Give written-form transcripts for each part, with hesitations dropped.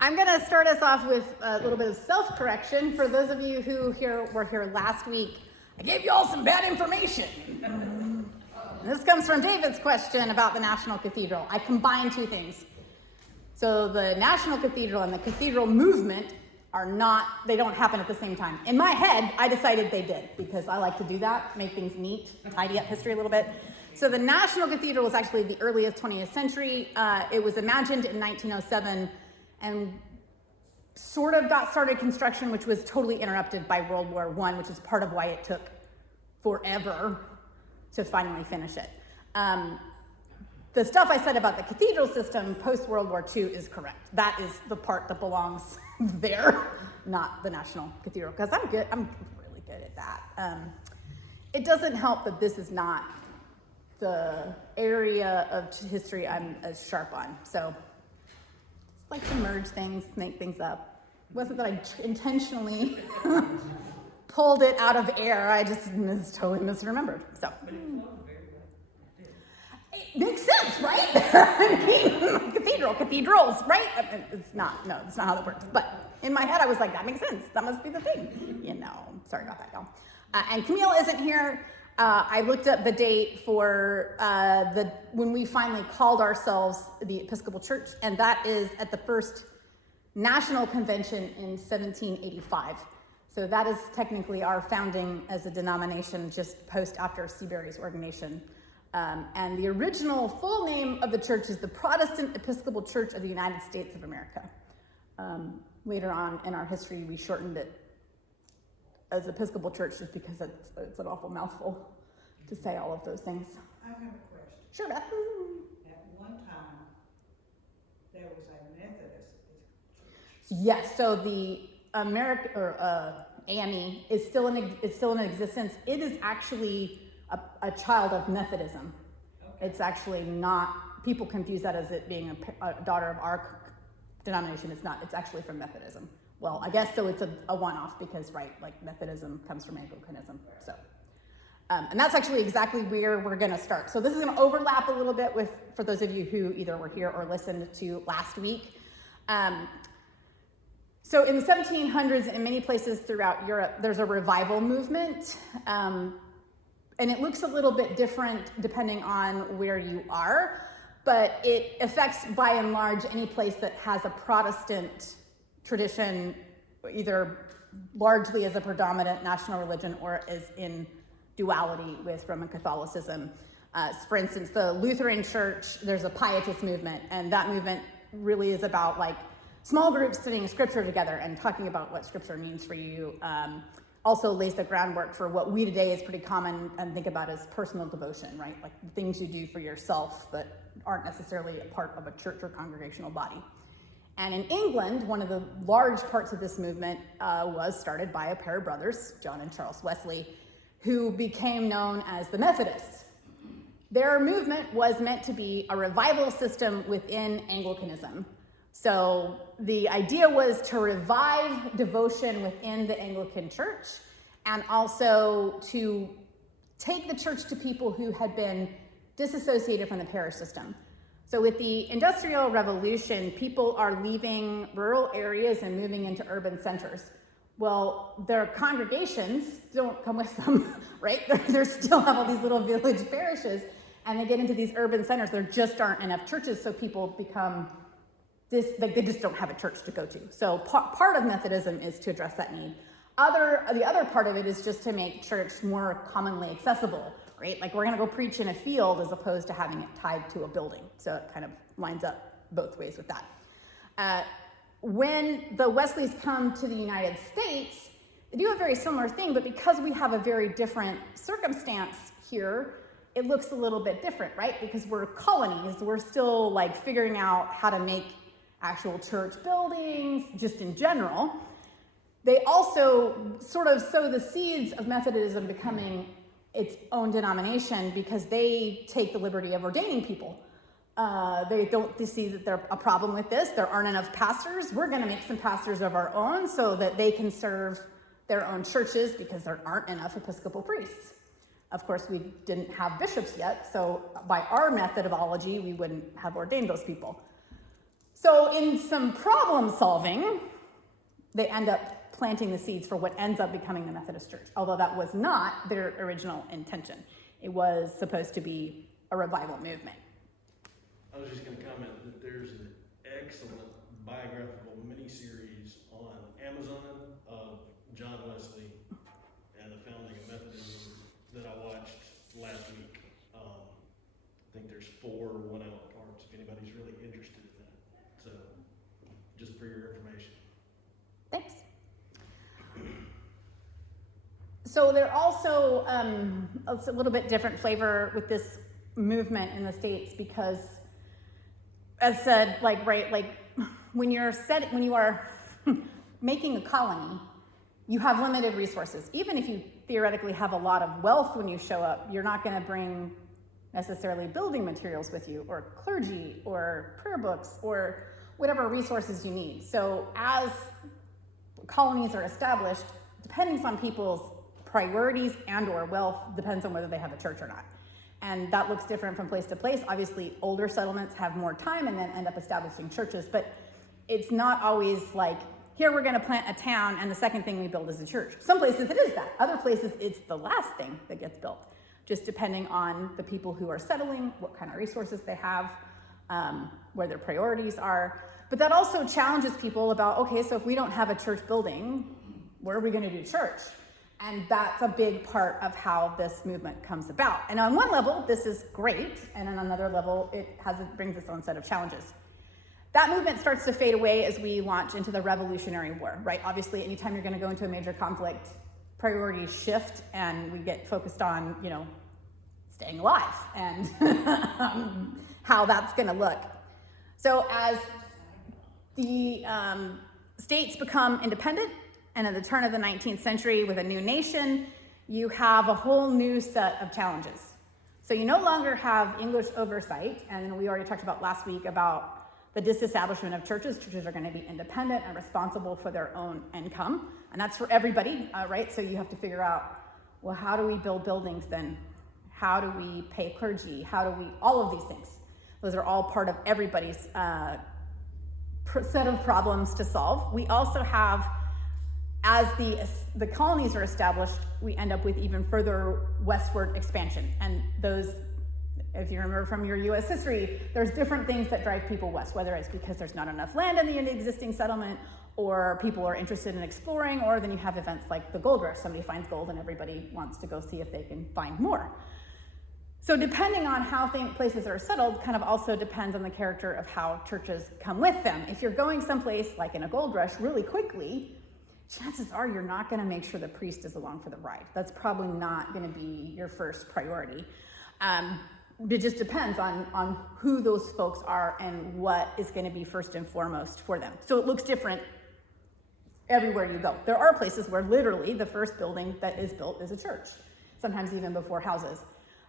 I'm going to start us off with a little bit of self-correction. For those of you who were here last week, I gave you all some bad information. This comes from David's question about the National Cathedral. I combined two things. So the National Cathedral and the cathedral movement they don't happen at the same time. In my head, I decided they did because I like to do that, make things neat, tidy up history a little bit. So the National Cathedral was actually the earliest 20th century. It was imagined in 1907 and sort of got started construction, which was totally interrupted by World War I, which is part of why it took forever to finally finish it. The stuff I said about the cathedral system post-World War II is correct. That is the part that belongs there, not the National Cathedral, because I'm really good at that. It doesn't help that this is not the area of history I'm as sharp on. So it's like to merge things, make things up. It wasn't that I intentionally pulled it out of air. I just totally misremembered. So it makes sense, right? I mean, cathedrals, right? It's not how that works. But in my head, I was like, that makes sense. That must be the thing. Sorry about that, y'all. And Camille isn't here. I looked up the date for when we finally called ourselves the Episcopal Church, and that is at the first National Convention in 1785. So that is technically our founding as a denomination just post after Seaberry's ordination. And the original full name of the church is the Protestant Episcopal Church of the United States of America. Later on in our history, we shortened it as Episcopal Church just because it's an awful mouthful to say all of those things. I have a question. Sure, Beth. At one time, there was a Methodist church. Yes, so the AME is still in existence. It is actually a child of Methodism. Okay. It's actually not, people confuse that as it being a daughter of our denomination. It's not, it's actually from Methodism. Well, I guess so it's a one-off because, right, like Methodism comes from Anglicanism. So, and that's actually exactly where we're going to start. So this is going to overlap a little bit for those of you who either were here or listened to last week. So in the 1700s, in many places throughout Europe, there's a revival movement. And it looks a little bit different depending on where you are, but it affects, by and large, any place that has a Protestant tradition, either largely as a predominant national religion or as in duality with Roman Catholicism. For instance, the Lutheran Church, there's a pietist movement, and that movement really is about like small groups studying scripture together and talking about what scripture means for you. Also lays the groundwork for what we today is pretty common and think about as personal devotion, right? Like things you do for yourself that aren't necessarily a part of a church or congregational body. And in England, one of the large parts of this movement was started by a pair of brothers, John and Charles Wesley, who became known as the Methodists. Their movement was meant to be a revival system within Anglicanism. So the idea was to revive devotion within the Anglican Church and also to take the church to people who had been disassociated from the parish system. So with the Industrial Revolution, people are leaving rural areas and moving into urban centers. Well, their congregations don't come with them, right? They still have all these little village parishes, and they get into these urban centers. There just aren't enough churches, so people become they just don't have a church to go to. So part of Methodism is to address that need. The other part of it is just to make church more commonly accessible, right? Like we're going to go preach in a field as opposed to having it tied to a building. So it kind of lines up both ways with that. When the Wesleys come to the United States, they do a very similar thing, but because we have a very different circumstance here, it looks a little bit different, right? Because we're colonies, we're still like figuring out how to make actual church buildings, just in general. They also sort of sow the seeds of Methodism becoming its own denomination because they take the liberty of ordaining people. They don't see that there's a problem with this. There aren't enough pastors. We're going to make some pastors of our own so that they can serve their own churches because there aren't enough Episcopal priests. Of course, we didn't have bishops yet, so by our methodology, we wouldn't have ordained those people. So in some problem solving, they end up planting the seeds for what ends up becoming the Methodist Church, although that was not their original intention. It was supposed to be a revival movement. I was just going to comment that there's an excellent biographical miniseries on Amazon of John Wesley and the founding of Methodism that I watched last week. I think there's 4 one-hour parts if anybody's really interested in that. So, just for your information. Thanks. So they're also, it's a little bit different flavor with this movement in the States because, as said, like when you are making a colony, you have limited resources. Even if you theoretically have a lot of wealth when you show up, you're not going to bring necessarily building materials with you, or clergy, or prayer books, or whatever resources you need. So as colonies are established, depending on people's priorities and or wealth, depends on whether they have a church or not. And that looks different from place to place. Obviously, older settlements have more time and then end up establishing churches, but it's not always like, here we're gonna plant a town and the second thing we build is a church. Some places it is that. Other places it's the last thing that gets built, just depending on the people who are settling, what kind of resources they have, where their priorities are. But that also challenges people about, okay, so if we don't have a church building, where are we gonna do church? And that's a big part of how this movement comes about. And on one level, this is great, and on another level, it brings its own set of challenges. That movement starts to fade away as we launch into the Revolutionary War, right? Obviously, anytime you're gonna go into a major conflict, priorities shift, and we get focused on, staying alive and how that's gonna look. So as the states become independent, and at the turn of the 19th century with a new nation, you have a whole new set of challenges. So you no longer have English oversight, and we already talked about last week about the disestablishment of churches. Churches are going to be independent and responsible for their own income, and that's for everybody, right? So you have to figure out, well, how do we build buildings then? How do we pay clergy? All of these things. Those are all part of everybody's set of problems to solve. We also have, as the colonies are established, we end up with even further westward expansion. And those, if you remember from your US history, there's different things that drive people west, whether it's because there's not enough land in the existing settlement, or people are interested in exploring, or then you have events like the gold rush. Somebody finds gold and everybody wants to go see if they can find more. So depending on how places are settled kind of also depends on the character of how churches come with them. If you're going someplace like in a gold rush really quickly, chances are you're not going to make sure the priest is along for the ride. That's probably not going to be your first priority. It just depends on who those folks are and what is going to be first and foremost for them. So it looks different everywhere you go. There are places where literally the first building that is built is a church, sometimes even before houses.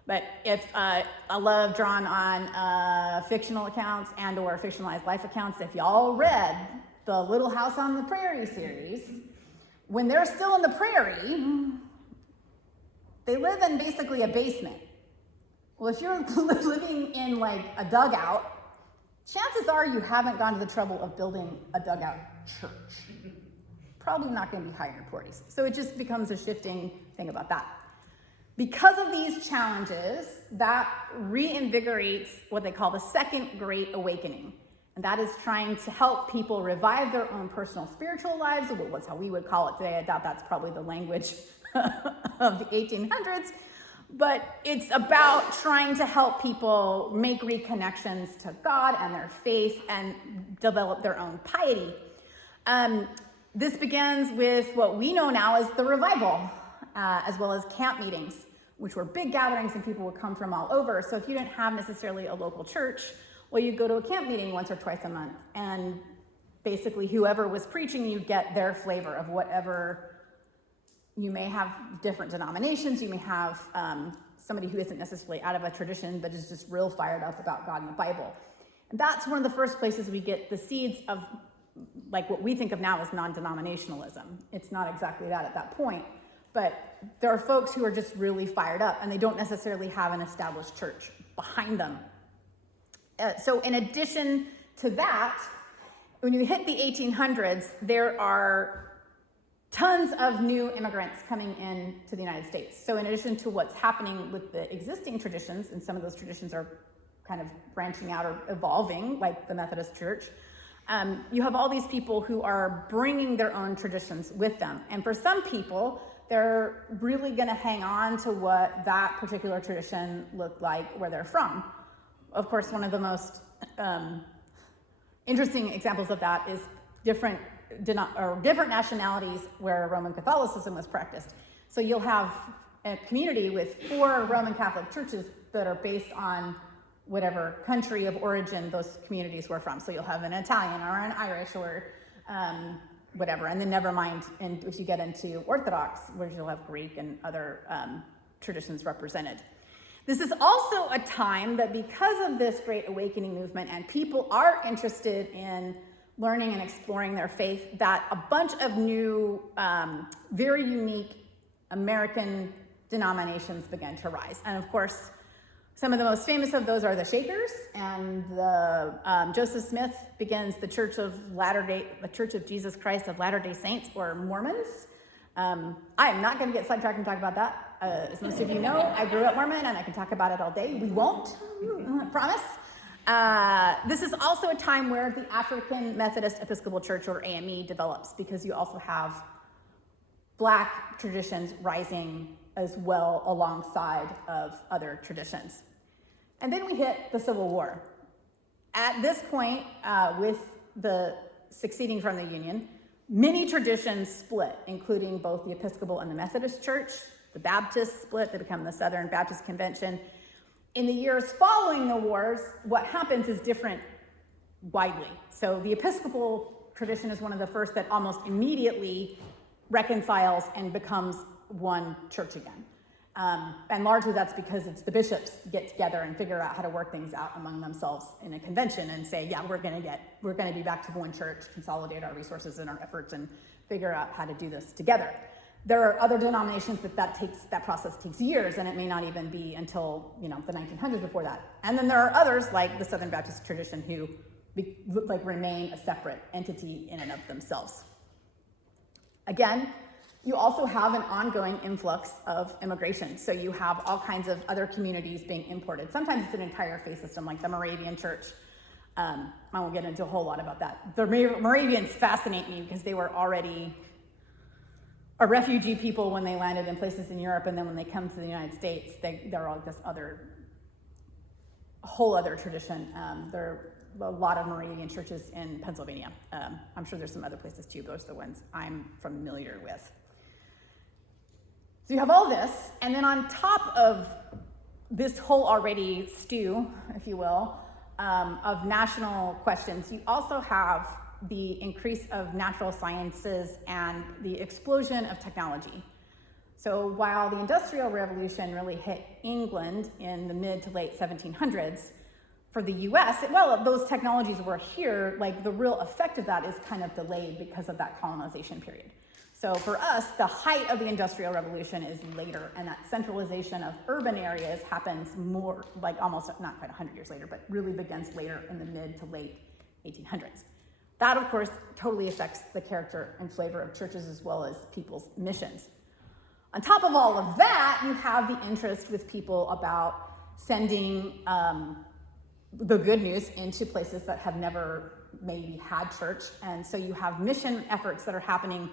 But if I love drawing on fictional accounts and or fictionalized life accounts, if y'all read the Little House on the Prairie series, when they're still in the prairie, they live in basically a basement. Well, if you're living in like a dugout, chances are you haven't gone to the trouble of building a dugout church. Probably not going to be high in your priorities. So it just becomes a shifting thing about that. Because of these challenges, that reinvigorates what they call the Second Great Awakening. And that is trying to help people revive their own personal spiritual lives, or what's how we would call it today. I doubt that's probably the language of the 1800s. But it's about trying to help people make reconnections to God and their faith and develop their own piety. This begins with what we know now as the revival, as well as camp meetings, which were big gatherings and people would come from all over. So if you didn't have necessarily a local church, well, you'd go to a camp meeting once or twice a month. And basically whoever was preaching, you'd get their flavor of whatever. You may have different denominations. You may have somebody who isn't necessarily out of a tradition, but is just real fired up about God and the Bible. And that's one of the first places we get the seeds of like what we think of now as non-denominationalism. It's not exactly that at that point, but there are folks who are just really fired up and they don't necessarily have an established church behind them. So in addition to that, when you hit the 1800s, there are tons of new immigrants coming in to the United States. So in addition to what's happening with the existing traditions, and some of those traditions are kind of branching out or evolving, like the Methodist Church, you have all these people who are bringing their own traditions with them. And for some people, they're really going to hang on to what that particular tradition looked like where they're from. Of course, one of the most interesting examples of that is different nationalities where Roman Catholicism was practiced. So you'll have a community with 4 Roman Catholic churches that are based on whatever country of origin those communities were from. So you'll have an Italian or an Irish or whatever, and then never mind, and if you get into Orthodox, where you'll have Greek and other traditions represented. This is also a time that, because of this Great Awakening movement and people are interested in learning and exploring their faith, that a bunch of new, very unique American denominations began to rise. And of course, some of the most famous of those are the Shakers, and the Joseph Smith begins the Church of Jesus Christ of Latter-day Saints, or Mormons. I am not going to get sidetracked and talk about that. As most of you know, I grew up Mormon, and I can talk about it all day. We won't, promise. This is also a time where the African Methodist Episcopal Church, or AME, develops, because you also have Black traditions rising as well alongside of other traditions. And then we hit the Civil War. At this point, with the succeeding from the Union, many traditions split, including both the Episcopal and the Methodist Church. The Baptists split, they become the Southern Baptist Convention. In the years following the wars, what happens is different widely. So the Episcopal tradition is one of the first that almost immediately reconciles and becomes one church again. And largely that's because it's the bishops get together and figure out how to work things out among themselves in a convention and say, yeah, we're going to be back to one church, consolidate our resources and our efforts and figure out how to do this together. There are other denominations that process takes years, and it may not even be until the 1900s before that. And then there are others, like the Southern Baptist tradition, who remain a separate entity in and of themselves. Again, you also have an ongoing influx of immigration. So you have all kinds of other communities being imported. Sometimes it's an entire faith system, like the Moravian Church. I won't get into a whole lot about that. The Moravians fascinate me because they were already a refugee people when they landed in places in Europe, and then when they come to the United States, they're all this whole other tradition. There are a lot of Moravian churches in Pennsylvania. I'm sure there's some other places too, but those are the ones I'm familiar with. So you have all this, and then on top of this whole already stew, if you will, of national questions, you also have the increase of natural sciences and the explosion of technology. So while the Industrial Revolution really hit England in the mid to late 1700s, for the US, those technologies were here, the real effect of that is kind of delayed because of that colonization period. So for us, the height of the Industrial Revolution is later, and that centralization of urban areas happens more, almost not quite 100 years later, but really begins later in the mid to late 1800s. That, of course, totally affects the character and flavor of churches as well as people's missions. On top of all of that, you have the interest with people about sending the good news into places that have never maybe had church. And so you have mission efforts that are happening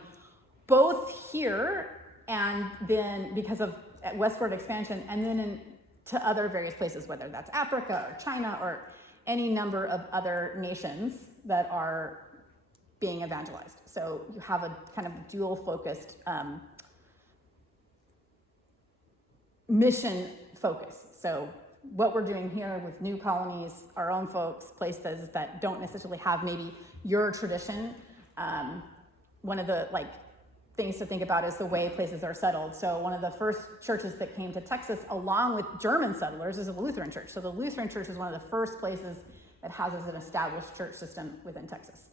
both here and then because of westward expansion, and then to other various places, whether that's Africa or China or any number of other nations that are being evangelized. So you have a kind of dual-focused mission focus. So what we're doing here with new colonies, our own folks, places that don't necessarily have maybe your tradition. One of the things to think about is the way places are settled. So one of the first churches that came to Texas along with German settlers is a Lutheran church. So the Lutheran church is one of the first places that houses an established church system within Texas.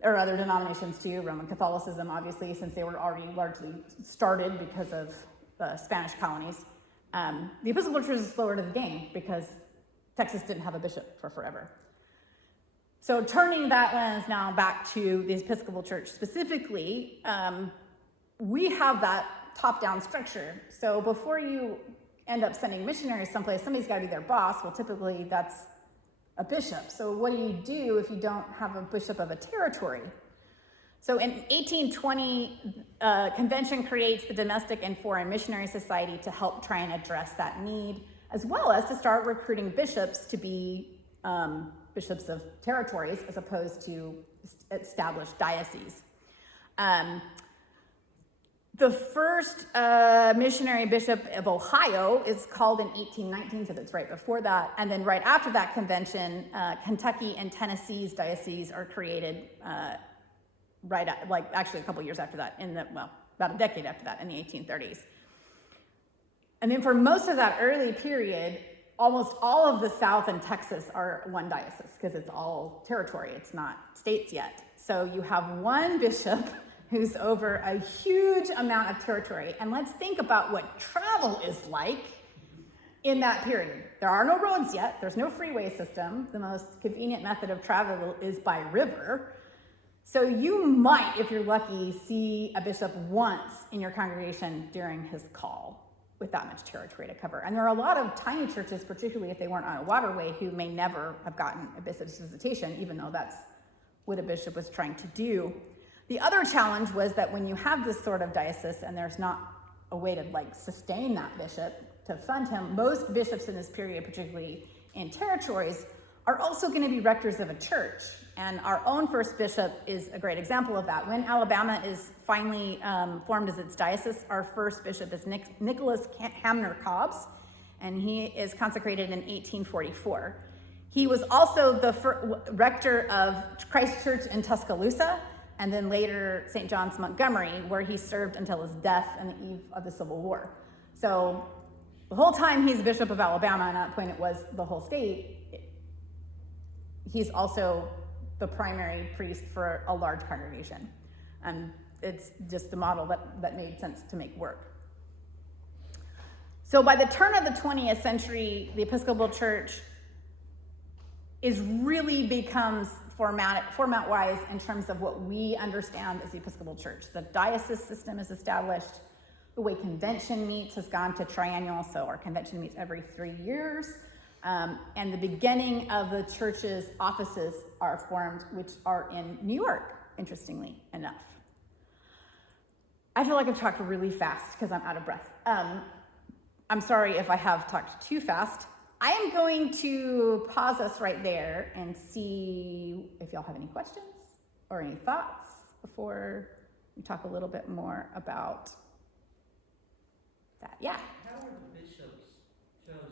There are other denominations too, Roman Catholicism, obviously, since they were already largely started because of the Spanish colonies. The Episcopal Church is slower to the game because Texas didn't have a bishop for forever. So turning that lens now back to the Episcopal Church specifically, we have that top-down structure. So before you end up sending missionaries someplace, somebody's got to be their boss. Well, typically that's a bishop. So what do if you don't have a bishop of a territory? So in 1820, convention creates the Domestic and Foreign Missionary Society to help try and address that need, as well as to start recruiting bishops to be bishops of territories as opposed to established dioceses. The first missionary bishop of Ohio is called in 1819, so that's right before that. And then right after that convention, Kentucky and Tennessee's dioceses are created actually a couple years after that, about a decade after that, in the 1830s. And then for most of that early period, almost all of the South and Texas are one diocese because it's all territory. It's not states yet. So you have one bishop who's over a huge amount of territory. And let's think about what travel is like in that period. There are no roads yet. There's no freeway system. The most convenient method of travel is by river. So you might, if you're lucky, see a bishop once in your congregation during his call with that much territory to cover. And there are a lot of tiny churches, particularly if they weren't on a waterway, who may never have gotten a bishop's visitation, even though that's what a bishop was trying to do. The other challenge was that when you have this sort of diocese and there's not a way to sustain that bishop, to fund him, most bishops in this period, particularly in territories, are also going to be rectors of a church. And our own first bishop is a great example of that. When Alabama is finally formed as its diocese, our first bishop is Nicholas Hamner Cobbs, and he is consecrated in 1844. He was also the rector of Christ Church in Tuscaloosa, and then later St. John's Montgomery, where he served until his death on the eve of the Civil War. So the whole time he's Bishop of Alabama, and at that point it was the whole state, he's also the primary priest for a large congregation. And it's just the model that made sense to make work. So by the turn of the 20th century, the Episcopal Church really becomes format-wise in terms of what we understand as the Episcopal Church. The diocese system is established. The way convention meets has gone to triennial, so our convention meets every 3 years. And the beginning of the church's offices are formed, which are in New York, interestingly enough. I feel like I've talked really fast because I'm out of breath. I'm sorry if I have talked too fast. I am going to pause us right there and see if y'all have any questions or any thoughts before we talk a little bit more about that. Yeah? How were the bishops chosen,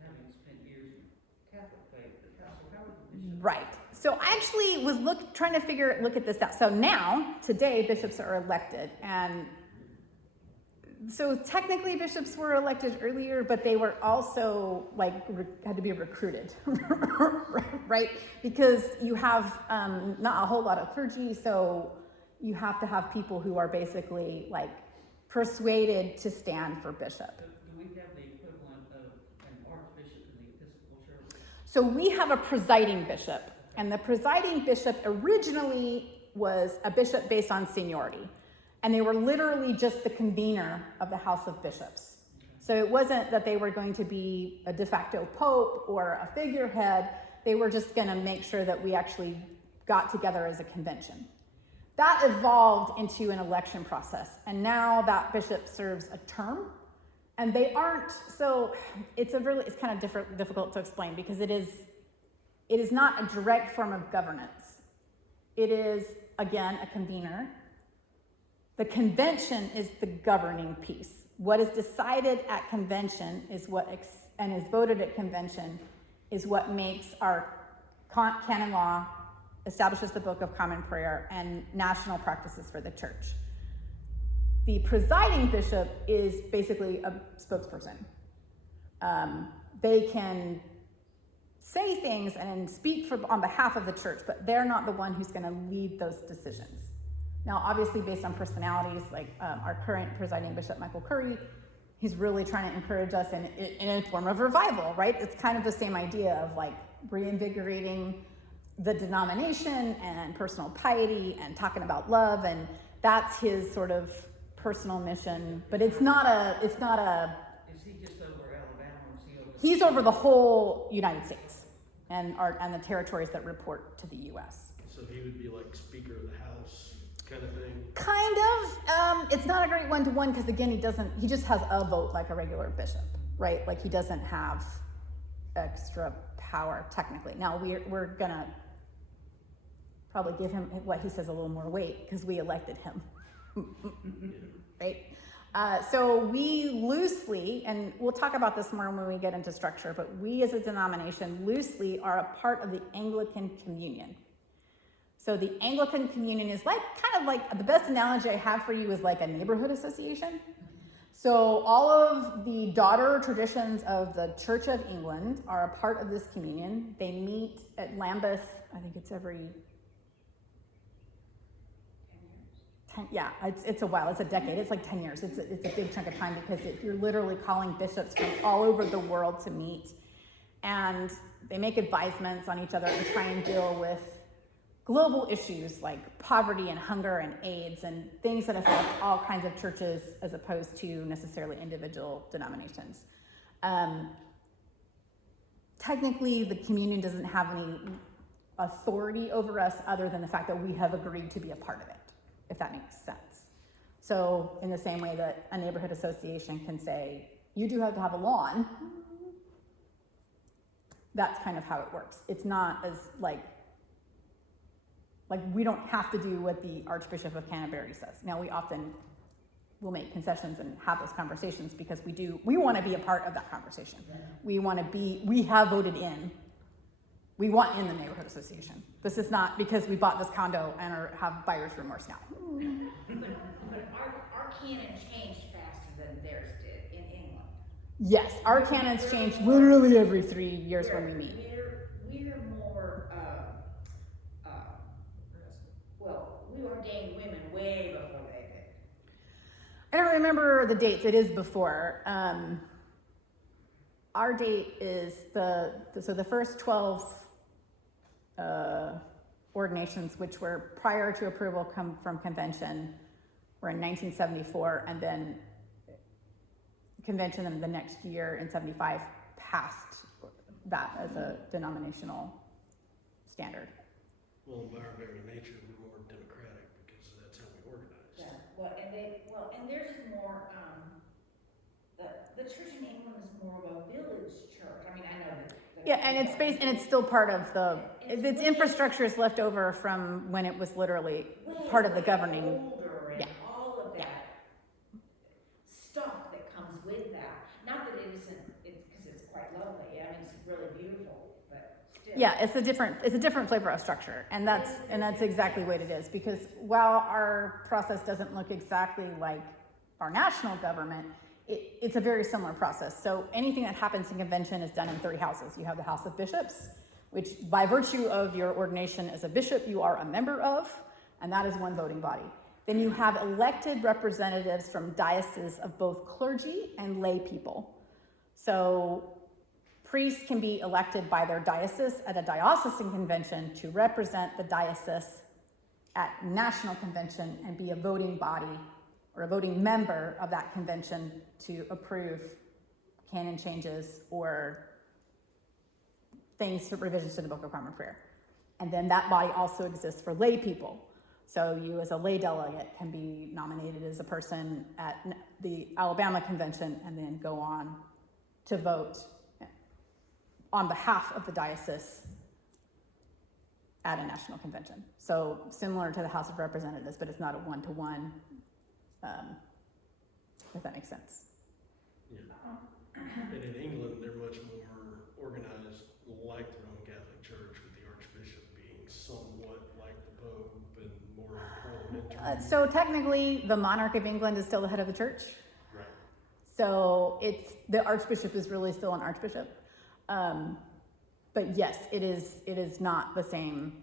having spent years in Catholic faith? How were the bishops? Right. So I actually was trying to look at this out. So now, today, bishops are elected, and so technically bishops were elected earlier, but they were also had to be recruited, right? Because you have not a whole lot of clergy, so you have to have people who are basically persuaded to stand for bishop. Do we have the equivalent of an archbishop in the Episcopal Church? So we have a presiding bishop, and the presiding bishop originally was a bishop based on seniority. And they were literally just the convener of the House of Bishops. So it wasn't that they were going to be a de facto pope or a figurehead. They were just going to make sure that we actually got together as a convention. That evolved into an election process. And now that bishop serves a term. And they aren't, so it's kind of difficult to explain because it is not a direct form of governance. It is, again, a convener. The convention is the governing piece. What is decided at convention is and is voted at convention is what makes our canon law, establishes the Book of Common Prayer, and national practices for the church. The presiding bishop is basically a spokesperson. They can say things and speak on behalf of the church, but they're not the one who's going to lead those decisions. Now, obviously, based on personalities, our current presiding bishop, Michael Curry, he's really trying to encourage us in a form of revival, right? It's kind of the same idea of reinvigorating the denomination and personal piety and talking about love, and that's his sort of personal mission. But it's not a. Is he just over Alabama, or is he over? He's over the whole United States and the territories that report to the U.S. So he would be like Speaker of the House kind of thing? Kind of. It's not a great one-to-one because, again, he just has a vote like a regular bishop, right? Like, he doesn't have extra power technically. Now, we're going to probably give him what he says a little more weight because we elected him, right? So we loosely, and we'll talk about this more when we get into structure, but we as a denomination loosely are a part of the Anglican Communion. So the Anglican Communion is kind of like, the best analogy I have for you is like a neighborhood association. So all of the daughter traditions of the Church of England are a part of this communion. They meet at Lambeth, I think it's every 10, yeah, it's a while, it's a decade, it's like 10 years. It's a big chunk of time because you're literally calling bishops from all over the world to meet. And they make advisements on each other and try and deal with global issues like poverty and hunger and AIDS and things that affect all kinds of churches as opposed to necessarily individual denominations. Technically, the communion doesn't have any authority over us other than the fact that we have agreed to be a part of it, if that makes sense. So in the same way that a neighborhood association can say, you do have to have a lawn, that's kind of how it works. It's not as like we don't have to do what the Archbishop of Canterbury says. Now, we often will make concessions and have those conversations because we want to be a part of that conversation. We have voted in. We want in the neighborhood association. This is not because we bought this condo and have buyer's remorse now. But our canon changed faster than theirs did in England. Yes, our canons change literally every 3 years when we meet. We're more, we ordained women way before they did. I don't remember the dates. It is before. Our date is the first 12 ordinations, which were prior to approval come from convention, were in 1974, and then convention the next year in 75 passed that as a denominational standard. Well, by our very nature, we're more democratic because that's how we organize. Yeah, and theirs is more, the church in England is more of a village church. I mean, I know that. Yeah, and it's still part of its infrastructure is left over from when it was literally part of the governing. Older and yeah. all of that stuff that comes with that. Not that it isn't, because it's quite lovely. I mean, it's really beautiful, but still. Yeah, it's a different flavor of structure, and that's exactly what it is. Because while our process doesn't look exactly like our national government, it's a very similar process. So anything that happens in convention is done in 3 houses. You have the House of Bishops, which by virtue of your ordination as a bishop, you are a member of, and that is one voting body. Then you have elected representatives from dioceses of both clergy and lay people. So priests can be elected by their diocese at a diocesan convention to represent the diocese at national convention and be a voting body or a voting member of that convention to approve canon changes or revisions to the Book of Common Prayer. And then that body also exists for lay people. So you as a lay delegate can be nominated as a person at the Alabama convention and then go on to vote on behalf of the diocese at a national convention. So similar to the House of Representatives, but it's not a one-to-one, if that makes sense. Yeah. And in England, they're much more organized like the Roman Catholic Church, with the Archbishop being somewhat like the Pope and more parliamentary. So technically, the monarch of England is still the head of the church. Right. So the Archbishop is really still an Archbishop. But yes, it is not the same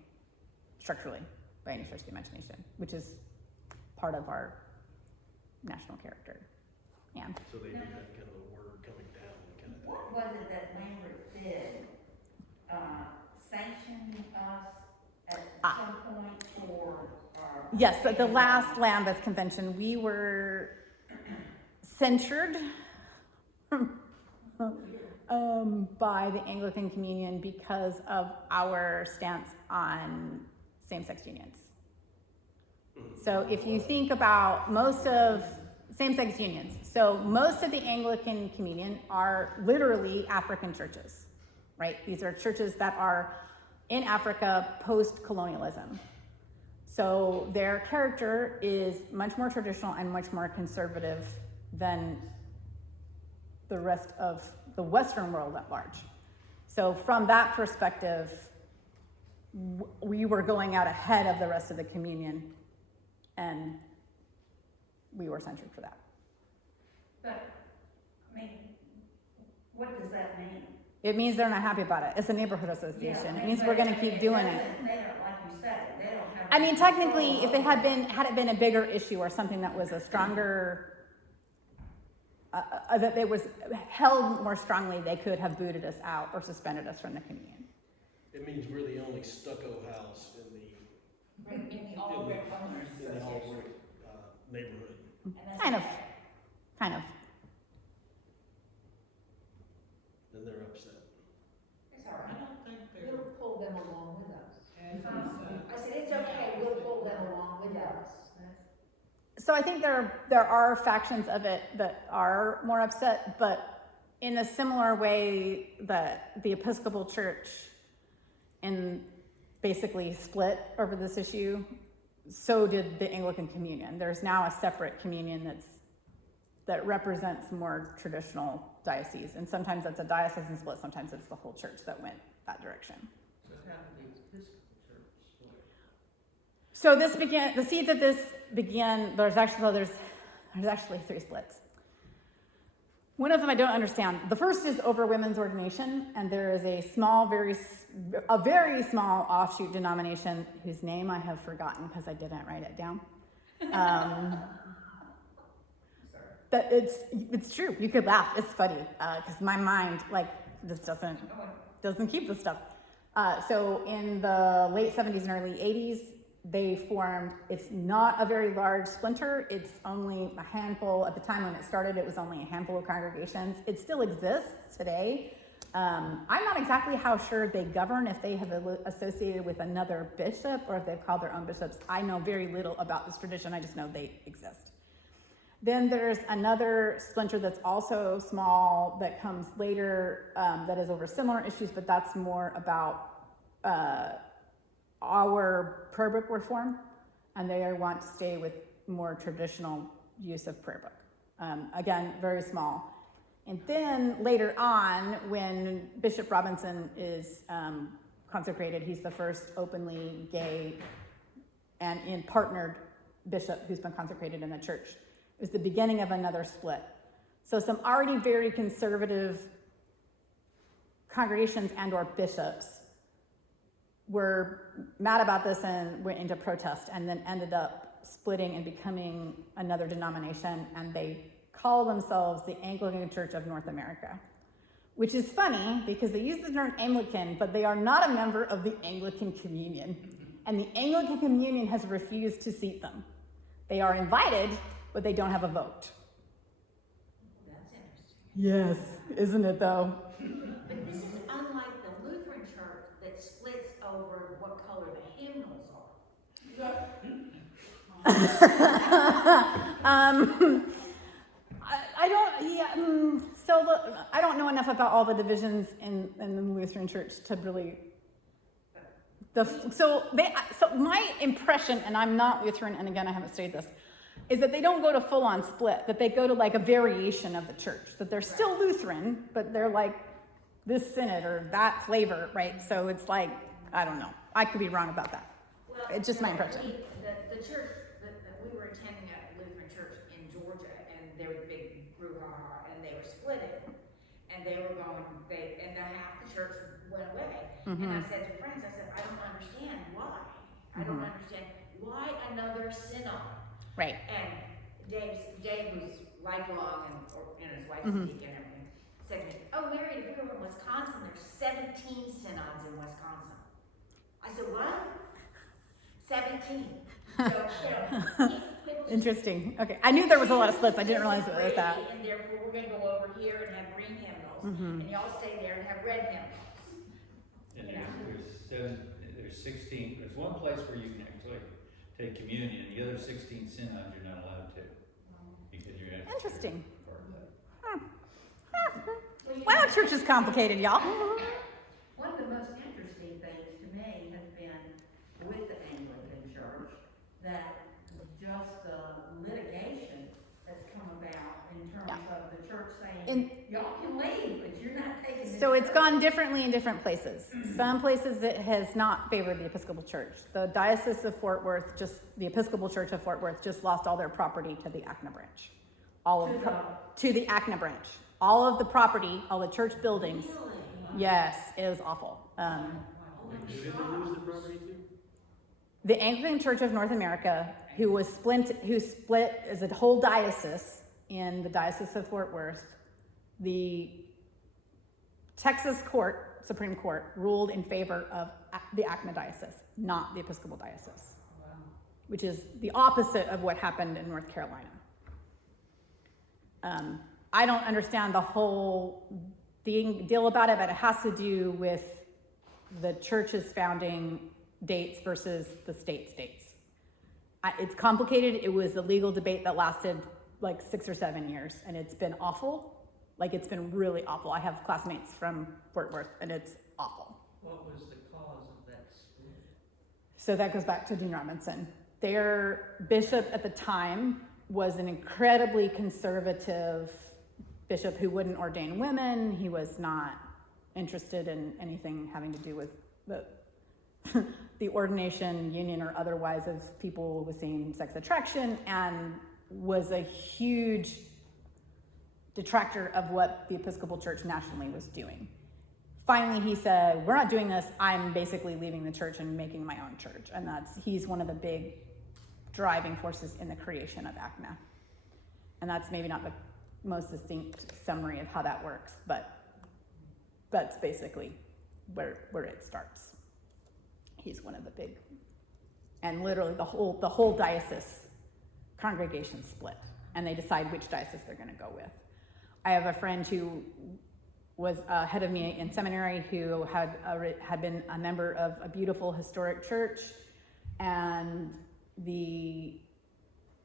structurally by any stretch of the imagination, which is part of our national character. And So they do have kind of a word coming down kind of thing. What was it that Lambert said? Sanction us at Ah. some point for? Yes, at the last Lambeth Convention, we were censured by the Anglican Communion because of our stance on same-sex unions. So if you think about most of same-sex unions, so most of the Anglican Communion are literally African churches, right? These are churches that are in Africa post-colonialism. So their character is much more traditional and much more conservative than the rest of the Western world at large. So from that perspective, we were going out ahead of the rest of the communion, and we were censured for that. But, I mean, what does that mean? It means they're not happy about it. It's a neighborhood association. Yeah, It means we're going to keep doing it. They don't, like you said, they don't have. I mean, technically, if it had it been a bigger issue or something that was a stronger, that it was held more strongly, they could have booted us out or suspended us from the communion. It means we're the only stucco house in the All brick owners. in the whole neighborhood. Kind of. And they're upset. It's all I right. don't think We'll they're, pull them along with us. as you said. I said, it's okay, we'll pull them along with us. So I think there are factions of it that are more upset, but in a similar way that the Episcopal Church basically split over this issue, so did the Anglican Communion. There's now a separate communion that represents more traditional diocese, and sometimes that's a diocesan split, sometimes it's the whole church that went that direction. So how did the Episcopal Church split? So the seeds of this began, there's actually 3 splits. One of them I don't understand. The first is over women's ordination, and there is a very small offshoot denomination whose name I have forgotten because I didn't write it down. That it's true. You could laugh. It's funny because my mind this doesn't keep this stuff. So in the late 70s and early 80s, they formed. It's not a very large splinter. It's only a handful. At the time when it started, it was only a handful of congregations. It still exists today. I'm not exactly how sure they govern, if they have associated with another bishop or if they've called their own bishops. I know very little about this tradition. I just know they exist. Then there's another splinter that's also small that comes later that is over similar issues, but that's more about our prayer book reform, and they want to stay with more traditional use of prayer book. Again, very small. And then later on, when Bishop Robinson is consecrated, he's the first openly gay and partnered bishop who's been consecrated in the church. It was the beginning of another split. So some already very conservative congregations and or bishops were mad about this and went into protest, and then ended up splitting and becoming another denomination, and they call themselves the Anglican Church of North America, which is funny because they use the term Anglican, but they are not a member of the Anglican Communion, and the Anglican Communion has refused to seat them. They are invited, but they don't have a vote. That's interesting. Yes, isn't it though? But this is unlike the Lutheran Church that splits over what color the hymnals are. I don't know enough about all the divisions in the Lutheran Church to really. So my impression, and I'm not Lutheran, and again I haven't studied this, is that they don't go to full-on split, that they go to like a variation of the church, that they're still Lutheran, but they're like this synod or that flavor, right? So it's like, I don't know. I could be wrong about that. Well, It's just my impression. The church that we were attending at Lutheran Church in Georgia, and there was a big brouhaha, and they were splitting, and they were going, and the half the church went away. And I said to friends, I said, I don't understand why. I don't understand why another synod. Right. And Dave who's lifelong and his wife's a deacon and everything, said to me, oh, Mary, if you were in Wisconsin, there's 17 synods in Wisconsin. I said, what? 17. So, you know, people Interesting. Okay, I knew there was a lot of splits. I didn't realize it was that. And therefore, we're gonna go over here and have green hymnals, Mm-hmm. and y'all stay there and have red hymnals. And there's 16, there's one place where you can actually take communion, the other 16 synods you're not allowed to. Because you're actually Interesting. part of that. Wow, church is complicated, y'all. One of the most interesting things to me has been with the Anglican Church, that just the litigation that's come about in terms of the church saying, y'all can leave, but you're not taking this So it's church." gone differently in different places. Some places it has not favored the Episcopal Church. The Diocese of Fort Worth, the Episcopal Church of Fort Worth, just lost all their property to the ACNA branch. To the ACNA branch. All of the property, all the church buildings. Yes, it was awful. Who did they lose the property to? The Anglican Church of North America, who split as a whole diocese in the Diocese of Fort Worth, the Texas Supreme Court, ruled in favor of the ACNA diocese, not the Episcopal diocese, which is the opposite of what happened in North Carolina. I don't understand the whole deal about it, but it has to do with the church's founding dates versus the state's dates. It's complicated. It was a legal debate that lasted like 6 or 7 years, and it's been awful. Like, it's been really awful. I have classmates from Fort Worth, and it's awful. What was the cause of that split? So that goes back to Dean Robinson. Their bishop at the time was an incredibly conservative bishop who wouldn't ordain women. He was not interested in anything having to do with the ordination, union, or otherwise of people with same-sex attraction, and was a huge detractor of what the Episcopal Church nationally was doing. Finally, he said, we're not doing this. I'm basically leaving the church and making my own church. And he's one of the big driving forces in the creation of ACNA. And that's maybe not the most distinct summary of how that works, but that's basically where it starts. He's one of the big, and literally the whole diocese congregation split, and they decide which diocese they're going to go with. I have a friend who was ahead of me in seminary who had been a member of a beautiful historic church, and the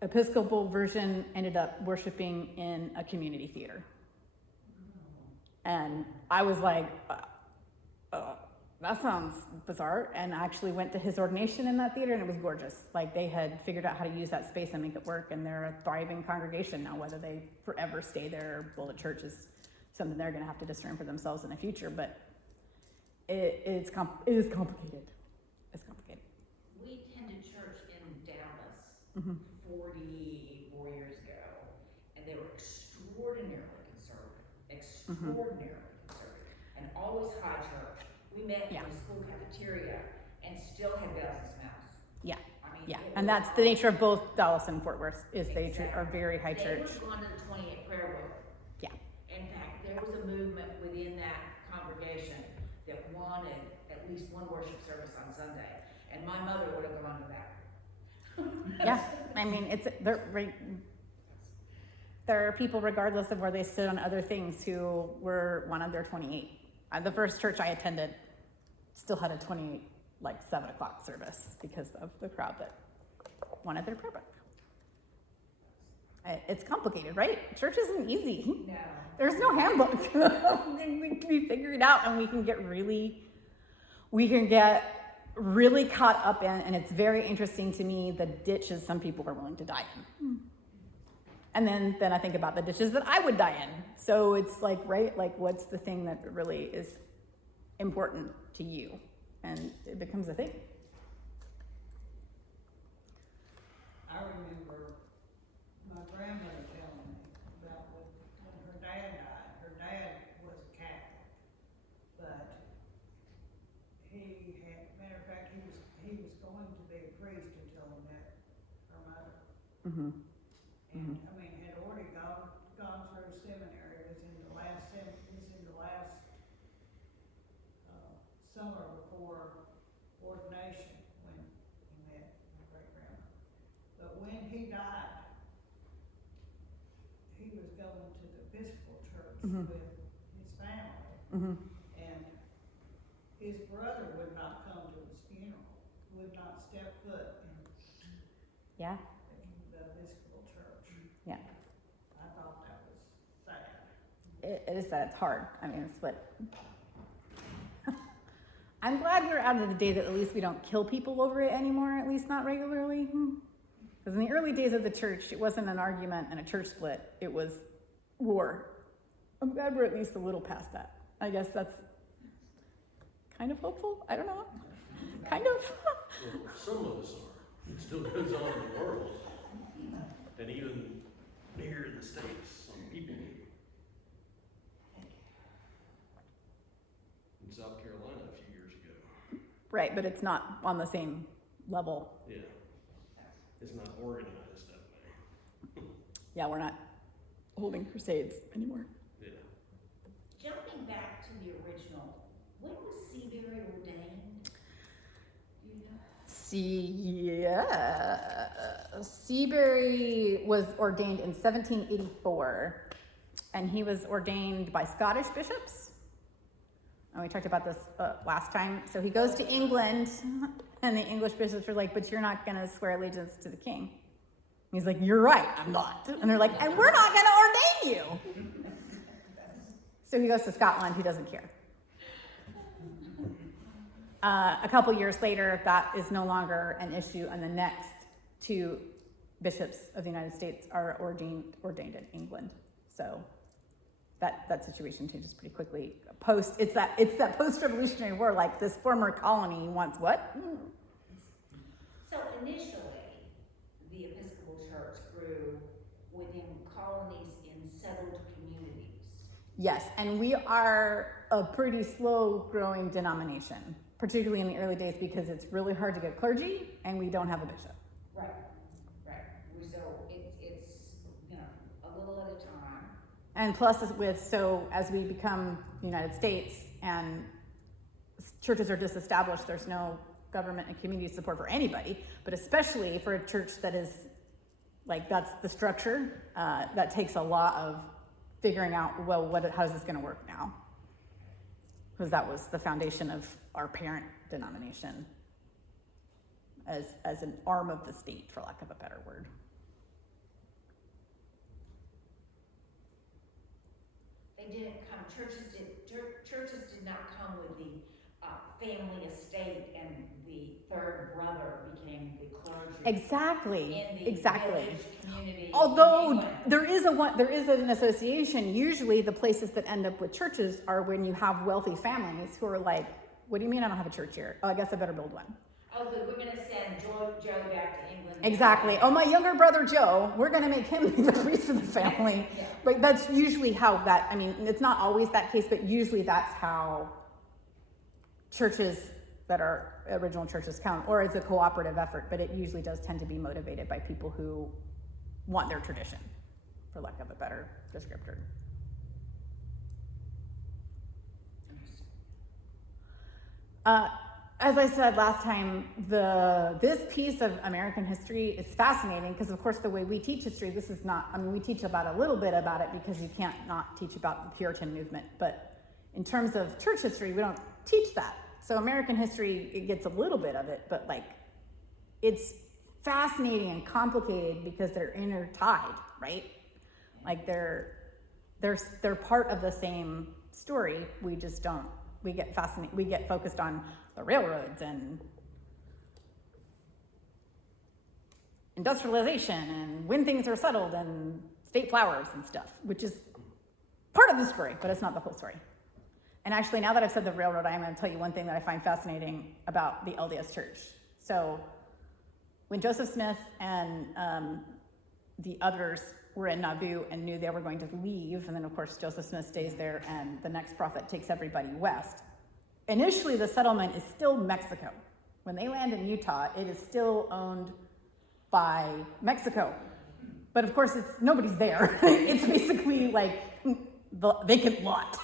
Episcopal version ended up worshiping in a community theater. And I was like, that sounds bizarre, and I actually went to his ordination in that theater, and it was gorgeous. Like, they had figured out how to use that space and make it work, and they're a thriving congregation now. Whether they forever stay there or build a church is something they're going to have to discern for themselves in the future, but it is complicated. It's complicated. We attended church in Dallas Mm-hmm. 44 years ago, and they were extraordinarily conservative, and always high church. We met in the school cafeteria and still had bells and smells. Yeah, I mean, yeah, it and was that's the nature of both Dallas and Fort Worth, is they Exactly. are very high They church. would have gone to the 28 prayer book. Yeah. In fact, there was a movement within that congregation that wanted at least one worship service on Sunday, and my mother would have gone to that. Yeah, I mean, there are people, regardless of where they stood on other things, who were one of their 28. The first church I attended still had a 28, 7 o'clock service because of the crowd that wanted their prayer book. It's complicated, right? Church isn't easy. No. There's no handbook. We figure it out, and we can get really caught up in, and it's very interesting to me, the ditches some people are willing to die in. And then I think about the ditches that I would die in. So it's what's the thing that really is important to you? And it becomes a thing. I remember my grandmother telling me about when her dad died. Her dad was a Catholic, but matter of fact, he was going to be a priest until he met her mother. Mm-hmm. And I mean, had already gone through seminary. Was in the last summer before ordination when he met Mhm. with his family. Mhm. And his brother would not come to his funeral, would not step foot in Yeah. the Episcopal Church. Yeah. I thought that was sad. It is that it's hard. I mean, it's what. I'm glad we're out of the day that at least we don't kill people over it anymore, at least not regularly. Because in the early days of the church, it wasn't an argument and a church split, it was war. I'm glad we're at least a little past that. I guess that's kind of hopeful. I don't know. Kind of. Well, some of us are. It still goes on in the world. And even here in the States, some people do. In South Carolina a few years ago. Right, but it's not on the same level. Yeah. It's not organized that way. Yeah, we're not holding crusades anymore. Yeah. Jumping back to the original, when was Seaberry ordained? Do you know? Seaberry was ordained in 1784, and he was ordained by Scottish bishops. And we talked about this last time. So he goes to England, and the English bishops are like, but you're not going to swear allegiance to the king. And he's like, you're right, I'm not. And they're like, and we're not going to ordain you. So he goes to Scotland, he doesn't care. A couple years later, that is no longer an issue, and the next two bishops of the United States are ordained in England. So that situation changes pretty quickly. It's that post-revolutionary war, like this former colony wants what? So initially, the Episcopal Church grew within colonies in settled communities. Yes, and we are a pretty slow-growing denomination, particularly in the early days because it's really hard to get clergy, and we don't have a bishop. Right. So it's a little at a time. And plus, as we become the United States and churches are disestablished, there's no government and community support for anybody, but especially for a church that is like, that's the structure, that takes a lot of figuring out, well, how's this going to work now? Because that was the foundation of our parent denomination as an arm of the state, for lack of a better word. They didn't come, churches did not come with the family estate and the third brother became the clergy. Exactly. In the village community. Although there is an association. Usually the places that end up with churches are when you have wealthy families who are like, what do you mean I don't have a church here? Oh, I guess I better build one. Oh, good, we're gonna send Joe back to England. Exactly. Oh, my younger brother Joe, we're going to make him the priest of the family. Yeah. Right. That's usually how it's not always that case, but usually that's how churches that are original churches count, or it's a cooperative effort, but it usually does tend to be motivated by people who want their tradition, for lack of a better descriptor. As I said last time, this piece of American history is fascinating because, of course, the way we teach history, this is not, we teach about a little bit about it because you can't not teach about the Puritan movement, but in terms of church history, we don't teach that. So American history, it gets a little bit of it, but it's fascinating and complicated because they're intertied, right? Like they're part of the same story. We just don't. We get focused on the railroads and industrialization and when things are settled and state flowers and stuff, which is part of the story, but it's not the whole story. And actually, now that I've said the railroad, I'm going to tell you one thing that I find fascinating about the LDS Church. So when Joseph Smith and the others were in Nauvoo and knew they were going to leave, and then of course Joseph Smith stays there and the next prophet takes everybody west. Initially, the settlement is still Mexico. When they land in Utah, it is still owned by Mexico. But of course, nobody's there. It's basically like the vacant lot.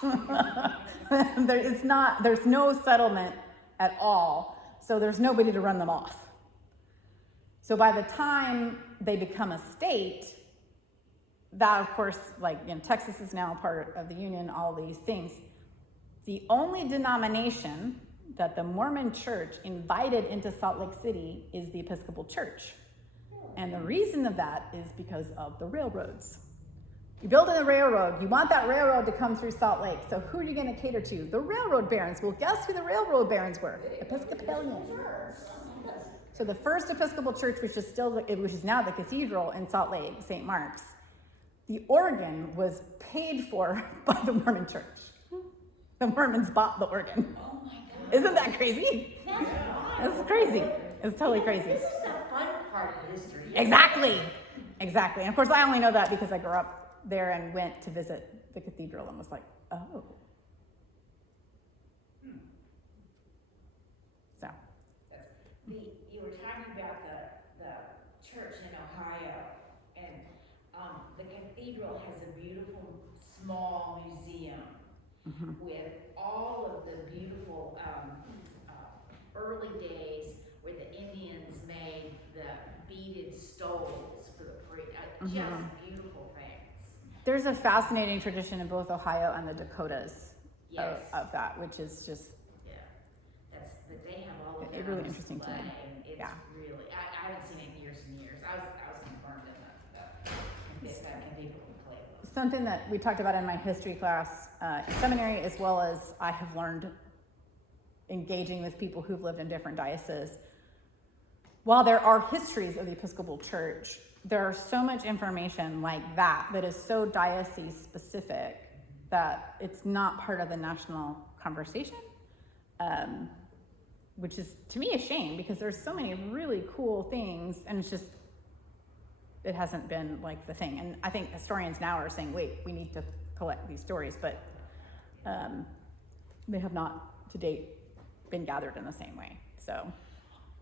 There's no settlement at all, so there's nobody to run them off. So by the time they become a state, that, of course, Texas is now part of the Union, all these things. The only denomination that the Mormon Church invited into Salt Lake City is the Episcopal Church. And the reason of that is because of the railroads. You build a railroad, you want that railroad to come through Salt Lake, so who are you going to cater to? The railroad barons. Well, guess who the railroad barons were? Episcopalians. So the first Episcopal Church, which is now the cathedral in Salt Lake, St. Mark's, the organ was paid for by the Mormon Church. The Mormons bought the organ. Oh my God. Isn't that crazy? It's crazy. It's totally crazy. This is the fun part of history. Exactly. And of course, I only know that because I grew up there and went to visit the cathedral and was like, oh. So. You were talking about the church in Ohio, and the cathedral has a beautiful small museum with all of the beautiful early days where the Indians made the beaded stoles for the priest. Just beautiful things. There's a fascinating tradition in both Ohio and the Dakotas Yes. of that, which is just But they have all of It's that really on interesting to display, me. and it's Yeah. really, I haven't seen it in years and years. I was confirmed in that cathedral in Cleveland. something that we talked about in my history class in seminary, as well as I have learned engaging with people who've lived in different dioceses. While there are histories of the Episcopal Church, there are so much information like that is so diocese specific that it's not part of the national conversation, which is to me a shame because there's so many really cool things, and it hasn't been like the thing. And I think historians now are saying, wait, we need to collect these stories, but they have not to date been gathered in the same way. So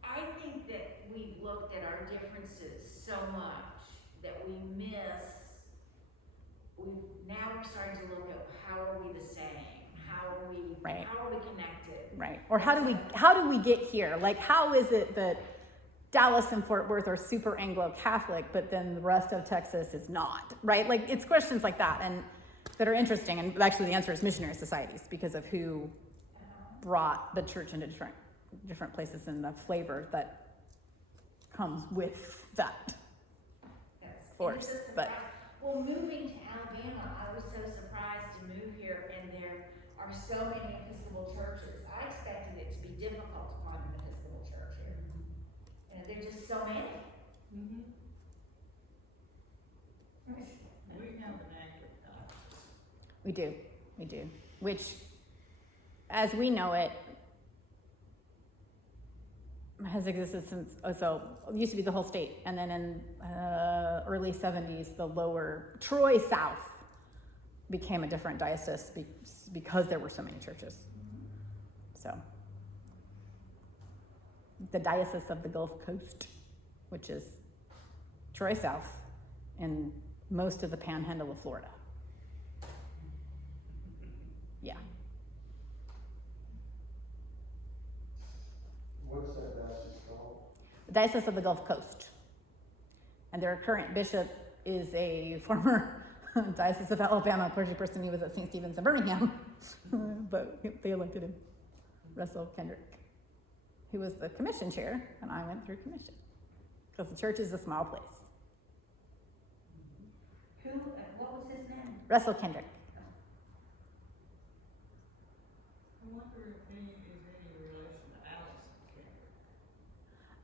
I think that we've looked at our differences so much that now we're starting to look at how are we the same? How are we connected? right. Or how do we get here? Like, how is it that Dallas and Fort Worth are super Anglo-Catholic, but then the rest of Texas is not, right? Like, it's questions like that and that are interesting. And actually the answer is missionary societies because of who brought the church into different places and the flavor that comes with that force. But well, moving to Alabama, I was so surprised to move here, and there are so many Episcopal churches. I expected it to be difficult to find an Episcopal church here, and there are just so many. We have an active diocese. we do, which, as we know it, has existed since, so it used to be the whole state, and then in early 70s, the lower Troy South became a different diocese because there were so many churches. So the Diocese of the Gulf Coast, which is Troy South and most of the panhandle of Florida. Yeah. What's that diocese called? The Diocese of the Gulf Coast. And their current bishop is a former Diocese of Alabama clergy person. He was at St. Stephen's in Birmingham, but they elected him, Russell Kendrick. He was the commission chair, and I went through commission because the church is a small place. What was his name? Russell Kendrick. I wonder if he is any relation to Allison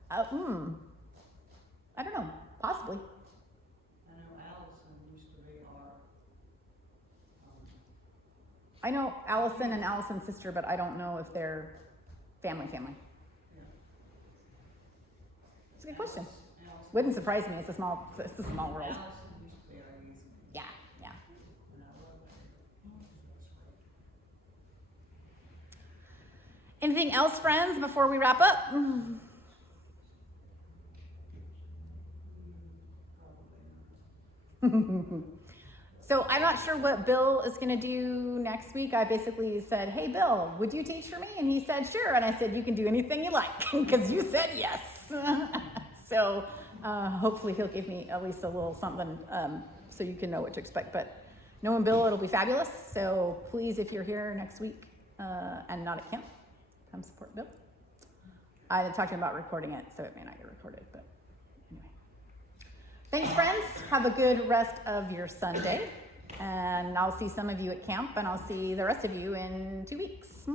Kendrick. I don't know, possibly. I know Allison used to be our, I know Allison and Allison's sister, but I don't know if they're family. yeah. It's a good question. Allison. Wouldn't surprise me. It's a small world. Allison used to be our youth minister, Yeah. and I love her. Anything else, friends, before we wrap up? So I'm not sure what Bill is going to do next week. I basically said, hey, Bill, would you teach for me? And he said, sure. And I said, you can do anything you like because you said yes. So Hopefully he'll give me at least a little something so you can know what to expect. But knowing Bill, it'll be fabulous. So please, if you're here next week and not at camp, come support Bill. I had talked to him about recording it, so it may not get recorded, but anyway. Thanks, friends. Have a good rest of your Sunday. And I'll see some of you at camp, and I'll see the rest of you in 2 weeks.